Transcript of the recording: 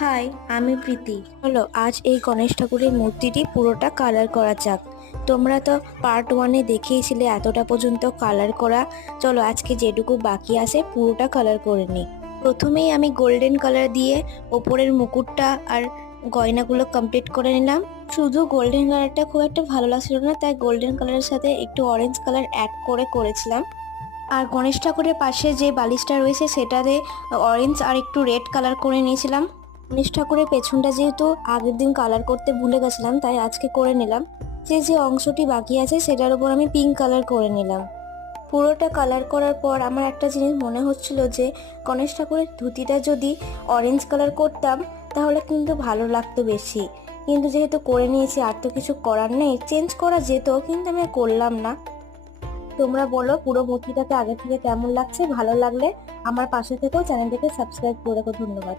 High, আমি প্রীতি। হলো আজ এই গণেশ ঠাকুরের মূর্তিটি পুরোটা কালার করা যাক। তোমরা তো পার্ট ওয়ানে দেখিয়েছিলে এতটা পর্যন্ত কালার করা। চলো আজকে যেটুকু বাকি আছে পুরোটা কালার করে নিই। প্রথমেই আমি গোল্ডেন কালার দিয়ে ওপরের মুকুটটা আর গয়নাগুলো কমপ্লিট করে নিলাম। শুধু গোল্ডেন কালারটা খুব একটা ভালো লাগছিল না, তাই গোল্ডেন কালারের সাথে একটু অরেঞ্জ কালার অ্যাড করেছিলাম। আর গণেশ ঠাকুরের পাশে যে বালিশটা রয়েছে সেটাতে অরেঞ্জ আর একটু রেড কালার করে নিয়েছিলাম। গণেশ ঠাকুরের পেছনটা যেহেতু আগের দিন কালার করতে ভুলে গেছিলাম, তাই আজকে করে নিলাম। যে অংশটি বাকি আছে সেটার উপর আমি পিঙ্ক কালার করে নিলাম। পুরোটা কালার করার পর আমার একটা জিনিস মনে হচ্ছিল যে গণেশ ঠাকুরের ধুতিটা যদি অরেঞ্জ কালার করতাম তাহলে কিন্তু ভালো লাগতো বেশি। কিন্তু যেহেতু করে নিয়েছি আর তো কিছু করার নেই, চেঞ্জ করা যেত কিন্তু আমি করলাম না। তোমরা বলো পুরো মূর্তিটাকে আগে থেকে কেমন লাগছে। ভালো লাগলে আমার পাশে থেকেও চ্যানেলটাকে সাবস্ক্রাইব করে রাখো। ধন্যবাদ।